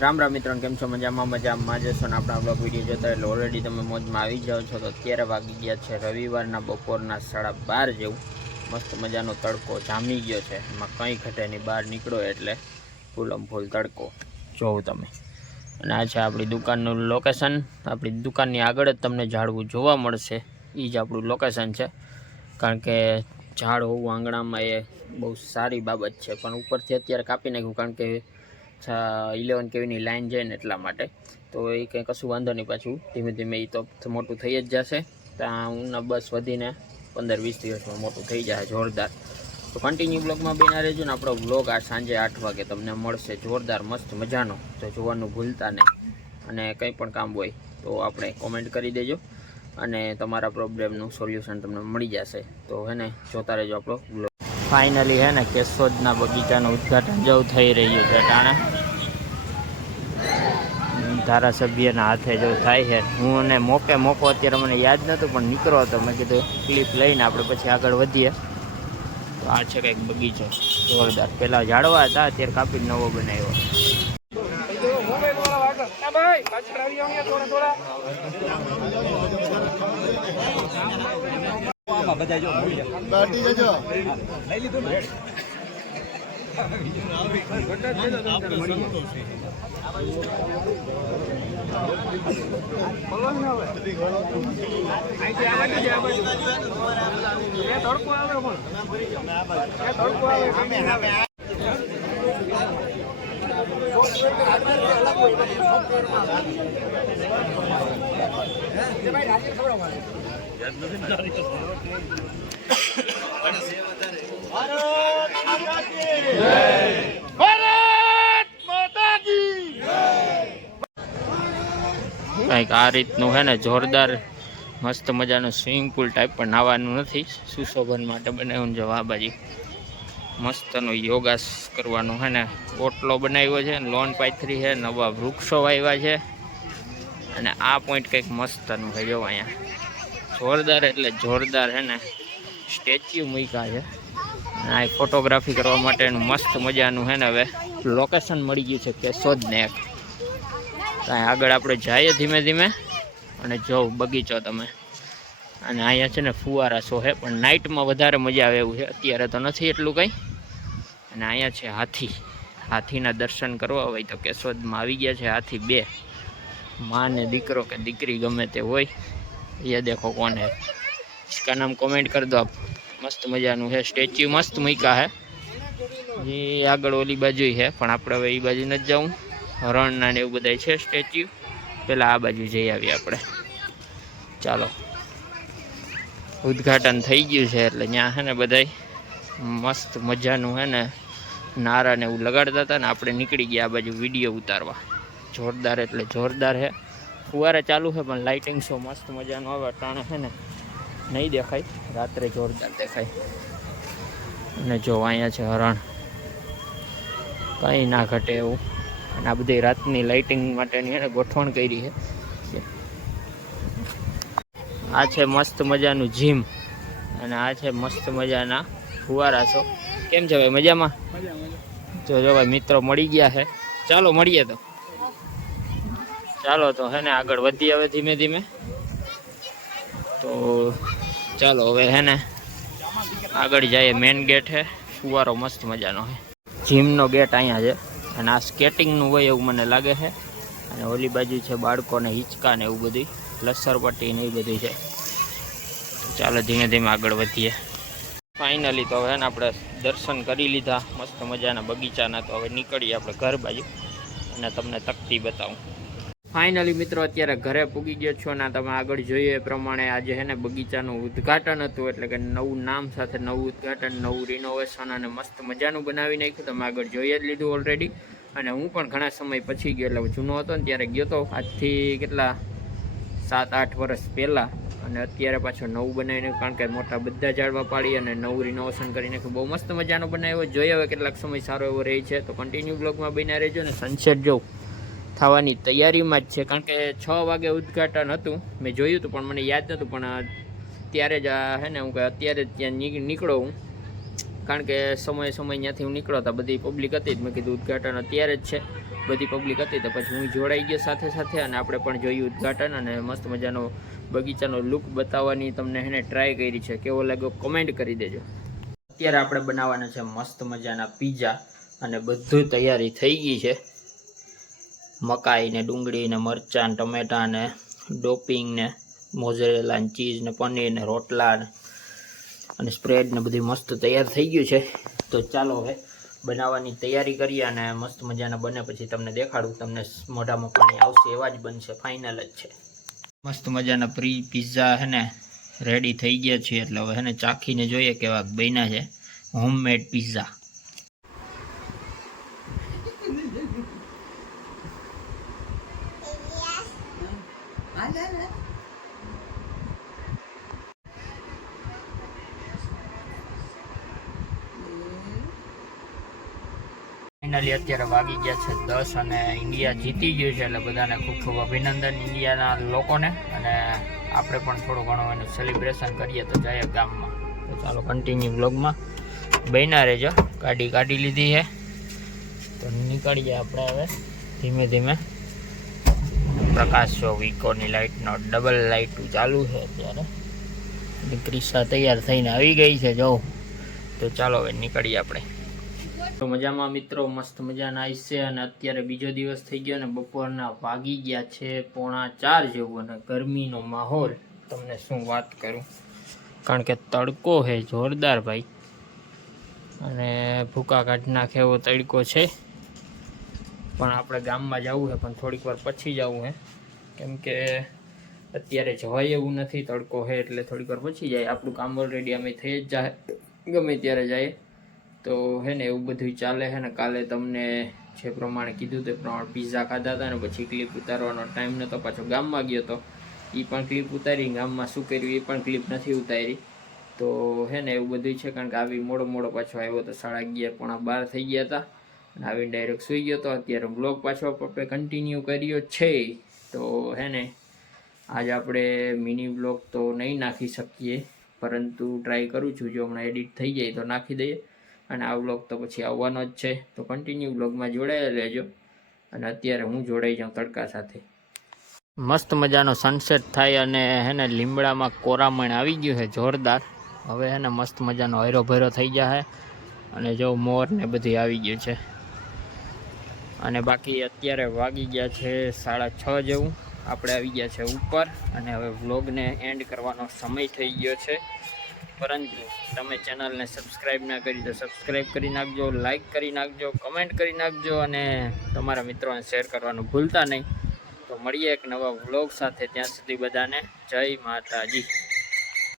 રામ રામ મિત્રો, કેમ છો? મજામાં જશો ને આપણા બ્લોગ વિડીયો જોતા એટલે ઓલરેડી તમે મોજમાં આવી જાઓ છો. તો અત્યારે વાગી ગયા છે રવિવારના બપોરના 12:30 જેવું. મસ્ત મજાનો તડકો જામી ગયો છે, એમાં કંઈ ઘટે નહીં. બહાર નીકળો એટલે ફૂલમ ફૂલ તડકો જોઉં તમે. અને આ છે આપણી દુકાનનું લોકેશન. આપણી દુકાનની આગળ જ તમને ઝાડવું જોવા મળશે, એ જ આપણું લોકેશન છે. કારણ કે ઝાડ હોવું આંગણામાં એ બહુ સારી બાબત છે, પણ ઉપરથી અત્યારે કાપી નાખ્યું કારણ કે 11 kVની લાઈન જાય ને એટલા માટે. તો એ કંઈ કશું વાંધો નહીં, પાછું ધીમે ધીમે એ તો મોટું થઈ જ જશે. ત્યાં હું બસ વધીને 15-20 દિવસમાં મોટું થઈ જાય જોરદાર. તો કન્ટિન્યુ બ્લોગમાં બન્યા રહેજો ને. આપણો બ્લોગ આ સાંજે 8 વાગે તમને મળશે જોરદાર મસ્ત મજાનો, તો જોવાનું ભૂલતા નહીં. અને કંઈ પણ કામ હોય તો આપણે કોમેન્ટ કરી દેજો અને તમારા પ્રોબ્લેમનું સોલ્યુશન તમને મળી જશે. તો હે ને જોતા રહેજો આપણો બ્લોગ. ફાઇનલી હે ને કેશોદના બગીચાનું ઉદ્ઘાટન જેવું થઈ રહ્યું છે. ટાણે ધારાસભ્યના હાથે જેવું થાય છે. હું અને મોકો અત્યારે મને યાદ નહોતું, પણ નીકળો હતો. મેં કીધું ક્લિપ લઈને આપણે પછી આગળ વધીએ. તો આ છે કંઈક બગીચો જોરદાર. પહેલાં ઝાડવા હતા, અત્યારે કાપીને નવો બનાવ્યો. કંઈક આ રીતનું હે ને જોરદાર મસ્ત મજાનું સ્વિમિંગ પુલ ટાઈપ, પણ નાવાનું નથી, સુશોભન માટે બનાવ્યું. જો આ બાજુ મસ્તનો યોગાસ કરવાનું હે ને ઓટલો બનાવ્યો છે, લોન પાથરી છે, નવા વૃક્ષો વાવ્યા છે. અને આ પોઈન્ટ કંઈક મસ્તનું છે. જો અહીંયા જોરદાર એટલે જોરદાર હે ને સ્ટેચ્યુ મૂક્યા છે. અને આ ફોટોગ્રાફી કરવા માટેનું મસ્ત મજાનું હે ને હવે લોકેશન મળી ગયું છે કેશોદને એક. ત્યાં આગળ આપણે જઈએ ધીમે ધીમે અને જોઉં બગીચો તમે. અને અહીંયા છે ને ફુવારા શો છે, પણ નાઇટમાં વધારે મજા આવે એવું છે. અત્યારે તો નથી એટલું કંઈ. અને અહીંયા છે હાથીના દર્શન કરવા હોય તો કેશોદમાં આવી ગયા છે હાથી 2. માં ને દીકરો કે દીકરી ગમે તે હોય, એ દેખો કોણ હે, इसका नाम कमेंट कर दो आप. मस्त मजाનું છે. સ્ટેચ્યુ મસ્ત મૂક્યા હે. જે આગળ ઓલી બાજુ છે, પણ આપણે હવે એ બાજુ નથી જવું. હરણના ને એવું બધા છે સ્ટેચ્યુ. પેલા આ બાજુ જઈ આવીએ આપણે. ચાલો, ઉદ્ઘાટન થઈ ગયું છે એટલે ત્યાં છે ને બધાય મસ્ત મજાનું છે ને નારા ને એવું લગાડતા હતા ને આપણે નીકળી ગયા આ બાજુ વિડીયો ઉતારવા. જોરદાર એટલે જોરદાર છે. ફુવારા ચાલુ છે, પણ લાઇટિંગ શો મસ્ત મજાનો આવે. ટાણે છે ને નહીં દેખાય, રાત્રે જોરદાર દેખાય. અને જો અહીંયા છે હરણ, કંઈ ના ઘટે એવું. અને આ બધી રાતની લાઇટિંગ માટેની એને ગોઠવણ કરી છે. આ છે મસ્ત મજાનું જીમ, અને આ છે મસ્ત મજાના ફુવારા શો. કેમ છે ભાઈ, મજામાં? જો ભાઈ મિત્રો મળી ગયા છે. ચાલો મળીએ તો. ચાલો તો હે ને આગળ વધીએ હવે ધીમે ધીમે. તો ચાલો હવે હે ને આગળ જઈએ. મેન ગેટ છે, ફુવારો મસ્ત મજાનો છે. જીમનો ગેટ અહીંયા છે. અને આ સ્કેટિંગનું હોય એવું મને લાગે છે. અને ઓલી બાજુ છે બાળકોને હિંચકા ને એવું બધું, લસરપટ્ટી ને એ બધું છે. તો ચાલો ધીમે ધીમે આગળ વધીએ. ફાઇનલી તો હવે ને આપણે દર્શન કરી લીધા મસ્ત મજાના બગીચાના. તો હવે નીકળીએ આપણે ઘર બાજુ અને તમને તકતી બતાવું. ફાઇનલી મિત્રો અત્યારે ઘરે પૂગી ગયો છો ને તમે આગળ જોઈએ એ પ્રમાણે આજે છે ને બગીચાનું ઉદ્ઘાટન હતું. એટલે કે નવું નામ સાથે નવું ઉદ્ઘાટન, નવું રિનોવેશન અને મસ્ત મજાનું બનાવી નાખ્યું. તમે આગળ જોઈ જ લીધું ઓલરેડી. અને હું પણ ઘણા સમય પછી ગયો, એટલે જૂનો હતો ને ત્યારે ગયો હતો આજથી કેટલા 7-8 વર્ષ પહેલાં. અને અત્યારે પાછું નવું બનાવી નાખ્યું, કારણ કે મોટા બધા ઝાડવા પાડી અને નવું રિનોવેશન કરી નાખ્યું. બહુ મસ્ત મજાનો બનાવ્યો. જોઈએ હવે કેટલાક સમય સારો એવો રહે છે. તો કન્ટિન્યુ બ્લોગમાં બન્યા રહેજો. ને સનસેટ જોઉં થવાની તૈયારીમાં જ છે, કારણ કે 6 વાગે ઉદ્ઘાટન હતું. મેં જોયું હતું પણ મને યાદ નહોતું. પણ ત્યારે જ હે ને હું અત્યારે જ ત્યાં નીકળો હું, કારણ કે સમય ત્યાંથી હું નીકળો હતા, બધી પબ્લિક હતી જ. મેં કીધું ઉદ્ઘાટન અત્યારે જ છે બધી પબ્લિક હતી. તો પછી હું જોડાઈ ગયો સાથે સાથે અને આપણે પણ જોયું ઉદ્ઘાટન અને મસ્ત મજાનો બગીચાનો લુક બતાવવાની તમને એને ટ્રાય કરી છે. કેવો લાગ્યો કમેન્ટ કરી દેજો. અત્યારે આપણે બનાવવાના છે મસ્ત મજાના પીઝા અને બધું તૈયારી થઈ ગઈ છે. મકાઈ ને ડુંગળી ને મરચાં ને ટમેટા ને ડોપિંગ ને મોઝરેલા ને ચીઝ ને પનીર ને રોટલા અને સ્પ્રેડ ને બધું મસ્ત તૈયાર થઈ ગયું છે. તો ચાલો હવે બનાવવાની તૈયારી કરીએ અને મસ્ત મજાના બને પછી તમને દેખાડું. તમને મોઢામાં પાણી આવશે એવા જ બનશે, ફાઇનલ જ છે. મસ્ત મજાના પીઝા હે ને રેડી થઈ ગયા છે. એટલે હવે હે ને ચાખીને જોઈએ કેવા બન્યા છે. Homemade pizza. ફાઇનલી અત્યારે વાગી ગયા છે 10 અને ઇન્ડિયા જીતી ગયું છે. એટલે બધાને ખૂબ ખૂબ અભિનંદન ઇન્ડિયાના લોકોને. અને આપણે પણ થોડું ઘણું એનું સેલિબ્રેશન કરીએ તો જઈએ ગામમાં. તો ચાલો કન્ટિન્યુ બ્લોગમાં બન્યા રહેજો. ગાડી કાઢી લીધી છે તો નીકળીએ આપણે હવે ધીમે ધીમે. પ્રકાશ શો વીકોની લાઇટનો ડબલ લાઇટું ચાલુ છે અત્યારે. ક્રિશા તૈયાર થઈને આવી ગઈ છે જો. તો ચાલો હવે નીકળીએ આપણે. તો મજામાં મિત્રો, મસ્ત મજાના આઈસ છે અને અત્યારે બીજો દિવસ થઈ ગયો અને બપોરના વાગી ગયા છે 3:45 જેવું. અને ગરમીનો માહોલ તમને શું વાત કરું, કારણ કે તડકો છે જોરદાર ભાઈ. અને ભૂકા કાઢી નાખે એવો તડકો છે. પણ આપણે ગામમાં જવું છે પણ થોડીક વાર પછી જવું છે, કેમ કે અત્યારે જવાય એવું નથી. તડકો છે એટલે થોડીક વાર પછી જાય. આપણું કામ ઓલરેડી અમે થઈ જ જાય ગમે ત્યારે જાય. તો હે ને એવું બધું ચાલે છે ને. કાલે તમને જે પ્રમાણે કીધું તે પ્રમાણે પીઝા ખાધા હતા ને પછી ક્લિપ ઉતારવાનો ટાઈમ નહોતો. પાછો ગામમાં ગયો તો એ પણ ક્લિપ ઉતારી. ગામમાં શું કર્યું એ પણ ક્લિપ નથી ઉતારી. તો હે ને એવું બધું છે, કારણ કે આવી મોડો પાછો આવ્યો તો 11:30 પોણા 12 થઈ ગયા હતા અને આવીને ડાયરેક્ટ સૂઈ ગયો હતો. અત્યારે બ્લોગ પાછો આપણે કન્ટિન્યુ કર્યો છે. તો હે ને આજ આપણે મિની બ્લોગ તો નહીં નાખી શકીએ, પરંતુ ટ્રાય કરું છું. જો હમણાં એડિટ થઈ જાય તો નાખી દઈએ. અને આ વ્લોગ તો પછી આવવાનો જ છે. તો કન્ટિન્યુ વ્લોગમાં જોડાયેલા રહેજો. અને અત્યારે હું જોડાઈ જાઉં તડકા સાથે. મસ્ત મજાનો સનસેટ થાય અને હે ને લીમડામાં કોરામણ આવી ગયું છે જોરદાર. હવે હે ને મસ્ત મજાનો હૈરો ભૈરો થઈ જાય અને જો મોર ને બધી આવી ગયું છે. અને બાકી અત્યારે વાગી ગયા છે 6:30 જેવું. આપણે આવી ગયા છે ઉપર અને હવે વ્લોગને એન્ડ કરવાનો સમય થઈ ગયો છે. પરંતુ તમે ચેનલને સબસ્ક્રાઈબ ના કરી તો સબસ્ક્રાઈબ કરી નાખજો, લાઈક કરી નાખજો, કમેન્ટ કરી નાખજો અને તમારા મિત્રોને શેર કરવાનું ભૂલતા નહીં. તો મળીએ એક નવા વ્લોગ સાથે. ત્યાં સુધી બધાને જય માતાજી.